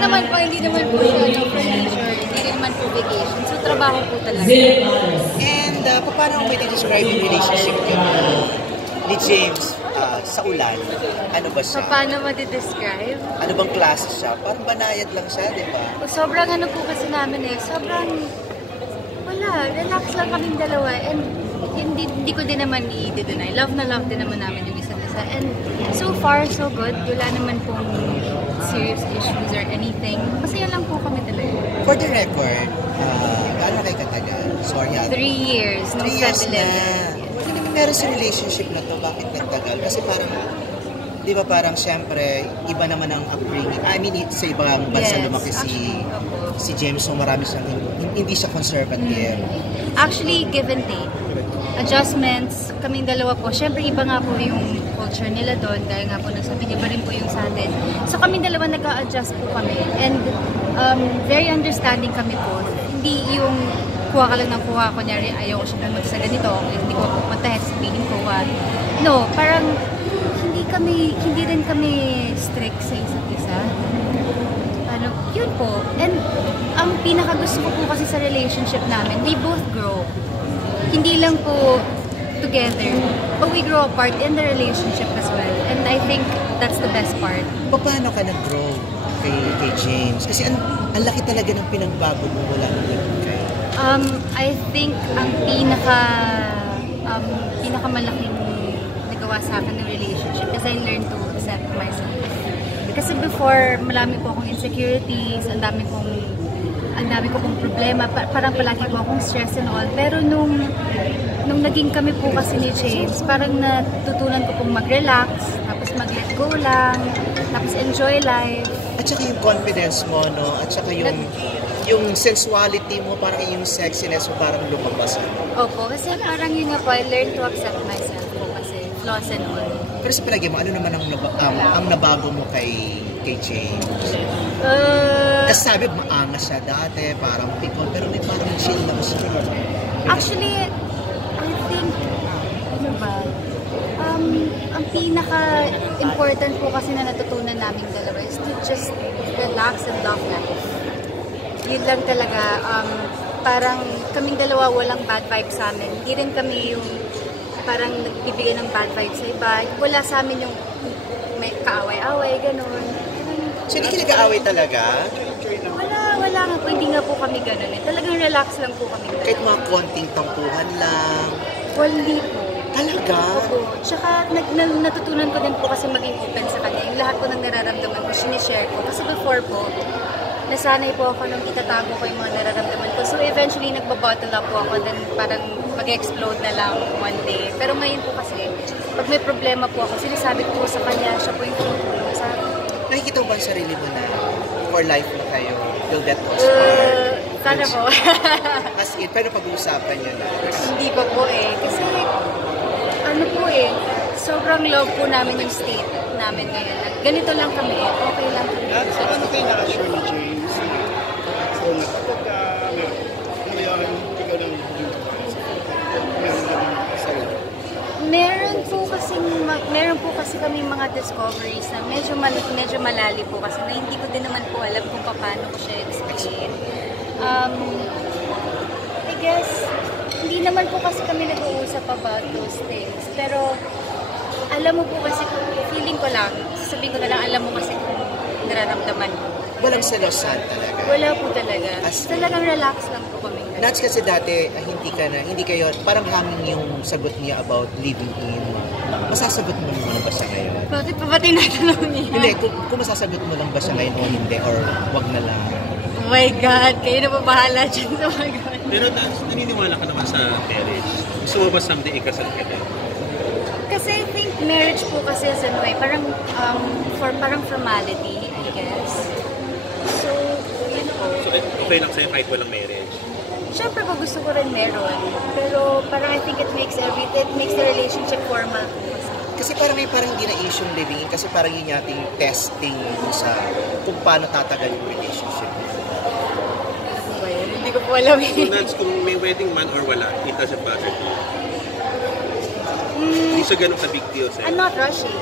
naman po, hindi naman po siya no, for leisure, hindi rin naman po vacation. So, trabaho po talaga. And paano mo i-describe yung relationship niyo ni James sa ulan? Ano ba siya? Paano ma-describe? Ano bang klase siya? Parang banayad lang siya, di ba? Sobrang ano po kasi namin sobrang wala, relax lang kaming dalawa and hindi ko din naman i-deny. Love na love din naman namin yung isa't isa. And so far, so good. Wala naman pong serious issues or anything. Masaya lang po kami talaga. For the record, gaano kayo katagal? Sorry, 3 years. 3 years na. Ano naman meron sa relationship na to? Bakit nagtagal? Kasi parang, di ba parang siyempre, iba naman ang upbringing. I mean, sa ibang bansa lumaki si James, so marami siyang, hindi siya conservative. Actually, give and take. Adjustments, kaming dalawa po. Siyempre, iba nga po yung culture nila doon. Dahil nga po, nasabi niya pa rin po yung sa atin. So, kaming dalawa nag-a-adjust po kami. And very understanding kami po. Hindi yung kuha ka lang ng kuha. Kunyari, ayaw ko siya pumunta sa ganito. Hindi ko pumunta, sabihin ko. No, parang hindi rin kami strict sa isa't isa. Yun po. And ang pinakagusto ko po kasi sa relationship namin, we both grow. Hindi lang po together, but we grow apart in the relationship as well. And I think that's the best part. Paano ka nag-grow kay James? Kasi ang laki talaga ng pinagbago mo mula nung naging kayo. I think ang pinakamalaking nagawa sa akin ng relationship is I learned to accept myself. Kasi before, marami po akong insecurities, ang dami ko pong problema, parang palagi po akong stress and all. Pero nung naging kami po kasi ni James, parang natutunan ko pong mag-relax, tapos mag-let go lang, tapos enjoy life. At saka yung confidence mo, no? At saka yung sensuality mo, parang yung sexiness mo, parang lumabas. Opo, kasi parang yun nga po, I learned to accept myself po kasi flaws and all. Pero sa palagi mo, ano naman ang nabago mo kay James? Kasi sabi, maangas siya dati, parang pikon, pero may parang chill lang siya. Actually, I think, ano ba, ang pinaka-important po kasi na natutunan namin dalawa is to just relax and love life. Yun lang talaga, parang kaming dalawa walang bad vibes sa amin. Hindi rin kami yung parang nagbibigay ng bad vibes sa iba. Wala sa amin yung may kaaway-away, ganun. So hindi ka nag-aaway talaga? Wala nga po. Hindi nga po kami ganun eh. Talagang relax lang po kami. Kahit mga konting tampuhan lang? Hindi po. Talaga? Opo. Tsaka natutunan ko din po kasi maging open sa kanya. Yung lahat po ng nararamdaman ko, sinishare ko. Kasi before po, nasanay po ako nung itatago ko yung mga nararamdaman ko. So eventually, nagbabottle up po ako. Then parang mag-explode na lang one day. Pero ngayon po kasi, pag may problema po ako, sinasabi ko po sa kanya, siya po yung tumutulong sa akin. Nakikita mo ba ang sarili mo na for life na kayo? You'll get to start? Sana po. As in, pero pag-uusapan nyo na? Hindi pa po eh. Kasi, ano po eh, sobrang love po namin yung state namin ngayon. Ganito lang kami, okay lang kami. So, ano kayo na-assure ni James? So, kapag ikaw lang meron po kasi kami mga discoveries na medyo malali po kasi na hindi ko din naman po alam kung paano ko siya explain. I guess, hindi naman po kasi kami nag-uusap about those things. Pero, alam mo po kasi, feeling ko lang, sasabihin ko na lang, alam mo kasi kung nararamdaman mo. Walang selosan talaga? Wala po talaga. Talagang relax lang po kami. Nats kasi dati, hindi kayo, parang hangin yung sagot niya about living in. Masasagot mo naman ba siya ngayon? Bakit pa ba tinatanong niya? Hindi, kung masasagot mo lang ba siya ngayon o hindi, or wag na lang. Oh my God, kayo na pa bahala dyan. Oh my God. Pero naniniwala ka naman sa marriage. Gusto mo ba someday ikasal ka din? Kasi I think marriage po kasi is ano eh, parang formality, I guess. So, yun po. So, okay lang sa'yo kahit walang marriage? Siyempre po gusto ko rin meron. Pero parang I think it makes the relationship formal po. Kasi parang hindi na issue yung living in, kasi parang yun yating testing sa kung paano tatagal yung relationship. Ano ba yun? Hindi ko po alam eh. So, Nats, kung may wedding man or wala, it doesn't matter. Hindi siya ganun ka big deal sa'yo. I'm not rushing.